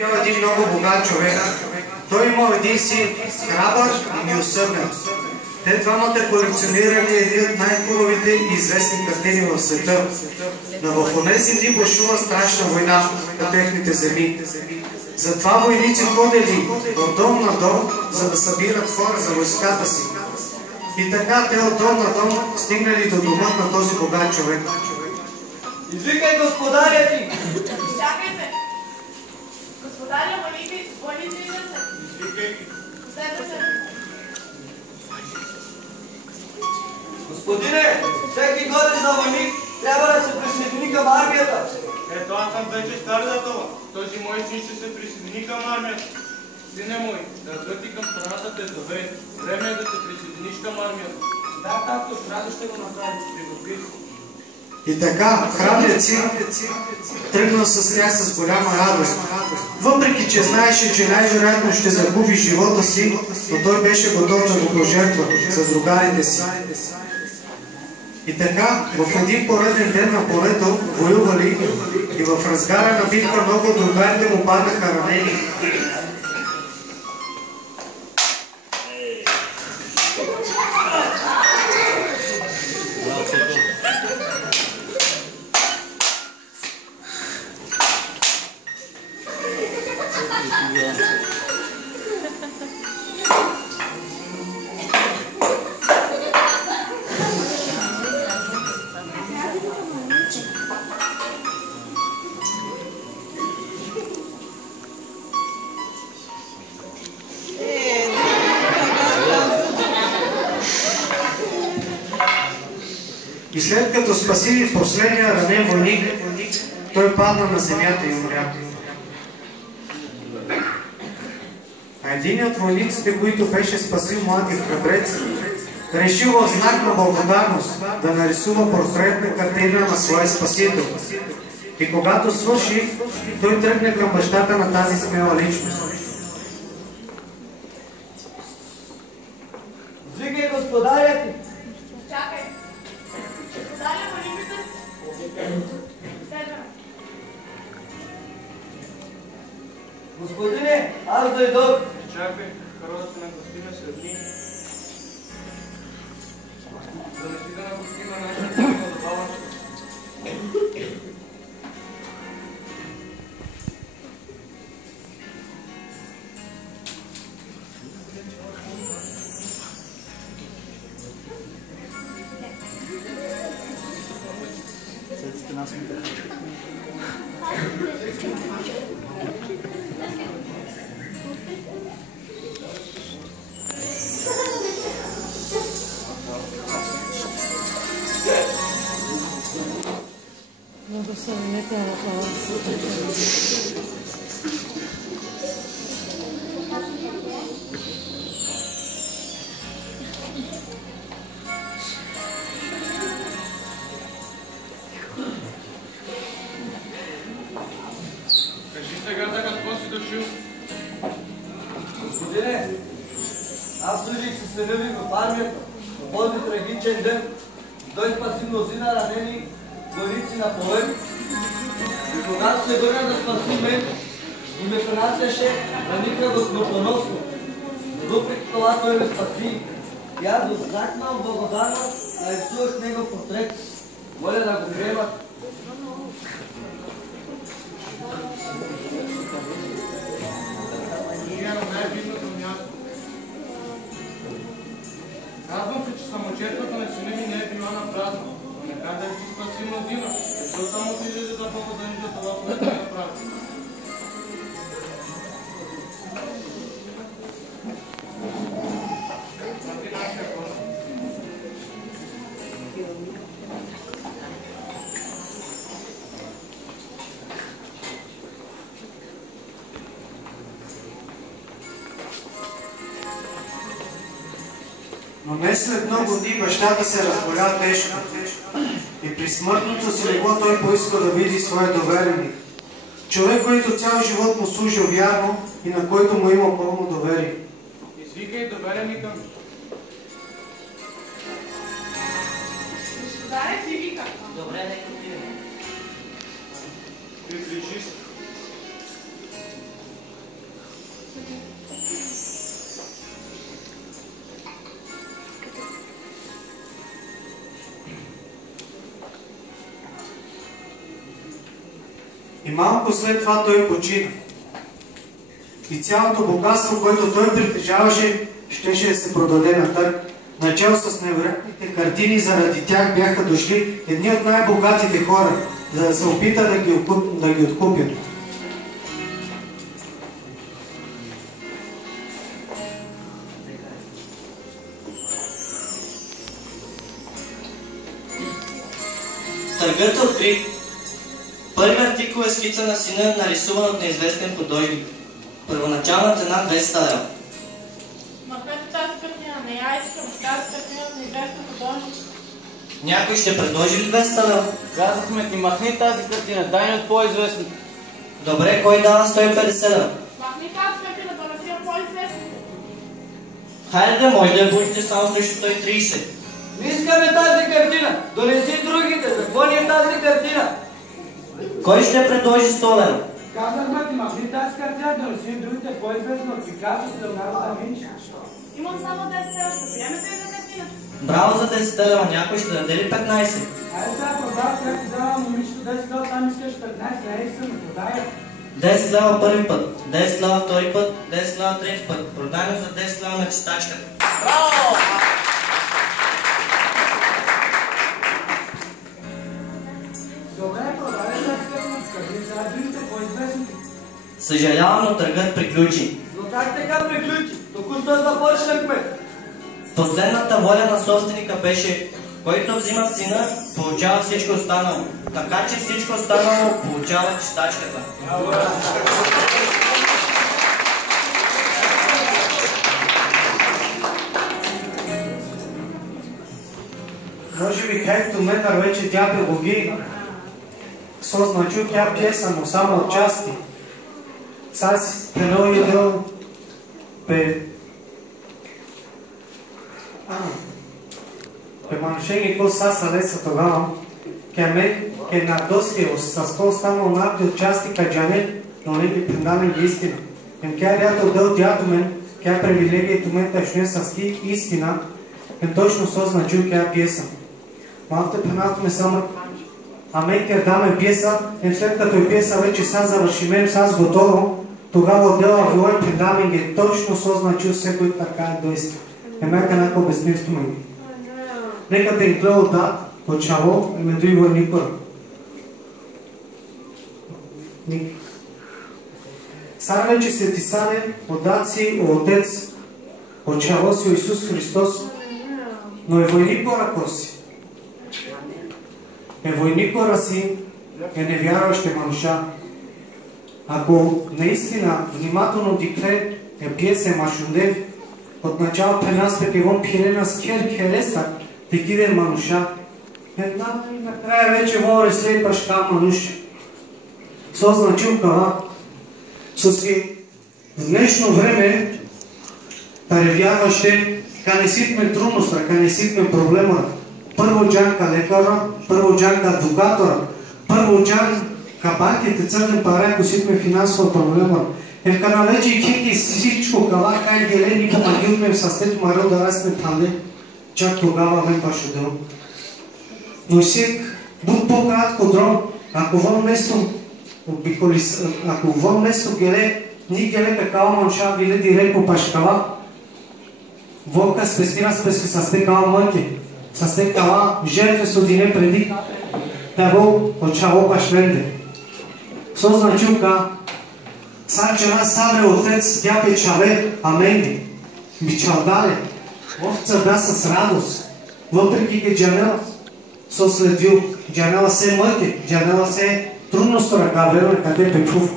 живял един много богат човек. Той имал един син, храбър и милосърден. Те двамата колекционирали едни от най-хубавите и известни картини в света. Но в онези дни бушува страшна война на техните земи. Затова войници ходили от дом на дом, за да събират хора за войската си. И така те от дом на дом стигнали до домът на този богат човек. Извикай господаря ти! Чакайте! Господаря, войници идат се! Извикай! Последвайте! Господине, всеки годи за войник трябва да се присъедини към армията. Ето аз съм вече стар за това. Този мой син ще се присъедини към армията. Сине мой, градът ти към страната те зове. Време е да се присъединиш към армията. Да, татко, с радост ще го направи. Приготви се. И така, храбрият син тръгнал с тях с голяма радост. Въпреки, че знаеше, че най-вероятно ще загуби живота си, но той беше готов да го пожертва за другарите си. И така, в един пореден ден на полето воювали и в разгара на битка много от другарите му паднаха ранени. И след като спаси последния ранен войник, той падна на земята и умря. А един от войниците, които беше спасил младия храбрец, решил в знак на благодарност да нарисува портретна картина на своя спасител. И когато свърши, той тръгна към бащата на тази смела личност. Извикай господаря ти! Чакай! Господаря, войниките си! Следваме! Господине, аз дойдох! Чакай, хората на гостина средни. Занеси да на гостина нашата на добаваща. Много се винете на това. Кажи сега за какво си дошъл. Господине, аз служих със сина ви в армията. В този трагичен ден той спаси мнозина ранени войници на полет. И когато се върна да спаси мен, и ме пренасяше раника смъртоносно. Въпреки това той ме спаси. И аз до знак на благодарност нарисувах негов портрет. Моля да го приемат. Ние на най-видното място. Казвам се, че самочертвата на сина ми не е била на празно. Но нека да си спаси мнозина. Защо само ти излезе да благодариш за това, което не направи? Плати нашия хора. Но не след много дни бащата се разболя тежко. И при смъртното си легло той поиска да види своя довереник. Човек, който цял живот му служил вярно и на който му има пълно доверие. Извикай довереника ми. Господаря ти вика! Добре, нека отидем. Приближи се. малко след това той почина. И цялото богатство, което той притежаваше, щеше да се продаде на търг. Начало с невероятните картини, заради тях бяха дошли едни от най-богатите хора, за да се опита да ги откупят. Търгът е открит. Първият артикул е скица на сина, нарисуван от неизвестен художник. Първоначална цена 200 лева. Махнете тази картина, не я искам. Тази картина от неизвестен художник. Някой ще предложи ли 200 лева? Казахме ти, махни тази картина, дай ни от по-известно. Добре, кой дава 150 лева? Махни тази картина, да не си по-известен. Хайде да може да я будете само срещу 130. Не искаме тази картина, донеси другите, за какво ни е тази картина? Кой ще предложи 100 лева? Казахме ти, махни тази картина, да не си другите по-известно от Пикасо, Леонардо да Винчи. Имам само 10 лева, ще приемете ли за картина? Браво за 10 лева, някой ще даде ли 15? Айде сега продав, как ти дава момичето 10 лева, там искаш 15, ей съм, продай я. 10 лева първи път, 10 лева втори път, 10 лева трети път. Продайно за 10 лева на чистачката. Браво! Добре, продай тази картина, кажи сега другите по-известните. Съжалявам, но търгът приключи. Но как така приключи? Току-що започнахме. Последната воля на собственика беше, който взима сина, получава всичко останало. Така че всичко останало получава чистачката. Може би както метър вече дядо Боги созначу тя пиеса, но само от части. Сас пено идел пе маншеги ко саса леса тогава, ке на доски с то останал напди от части каджане, но не ги предаме ги истина. Ем кя рято дел дядо мен, кя привилегия тумен тъчне с ки истина, ем точно созначу кя пиеса. Малко пенато ме само Амен, ке даме пиеса, след като е пиеса вече са завършиме, са готово, тогава отдела вой предаме ги точно созначу всекой така е доиста. Емека нако безместно ме. Нека те ги гледа да, почало, ме дой войникора. Сар вече се ти сане, отдаци, отец, почало си Исус Христос, но е войникора коси. Е войникора си е невярващи мануша. Ако наистина внимателно дикле е пиесе машундев, от начало при нас пепивон пирена с хереса, такива мануша. Накрая вече воре след башка мануша. Со значил кава, в днешно време превярващи, ка не ситме трудността, ка не ситме проблема. Първо джанка лекара, първо джанка адвокатора, първо джанка банките църни пари, ако ситме финансова проблема. Ем кана вече и хети всичко кава, кай геле, ни помагилме в състето марил да разме панде, чак тогава мен пашудел. Но сек, буд по-кратко дрон, ако вън место геле, ни геле такава манша, виле директно пашкава, Вовка спестира с текава мъки, с текава жертви судине преди того очало пашленде. Со значилка, сачена савре отец, тя печале, аменди, бичалдале, овца да с радост, въпреки ке джанела со следвил, джанела се мъки, джанела се трудност ръка, верно къде пекув.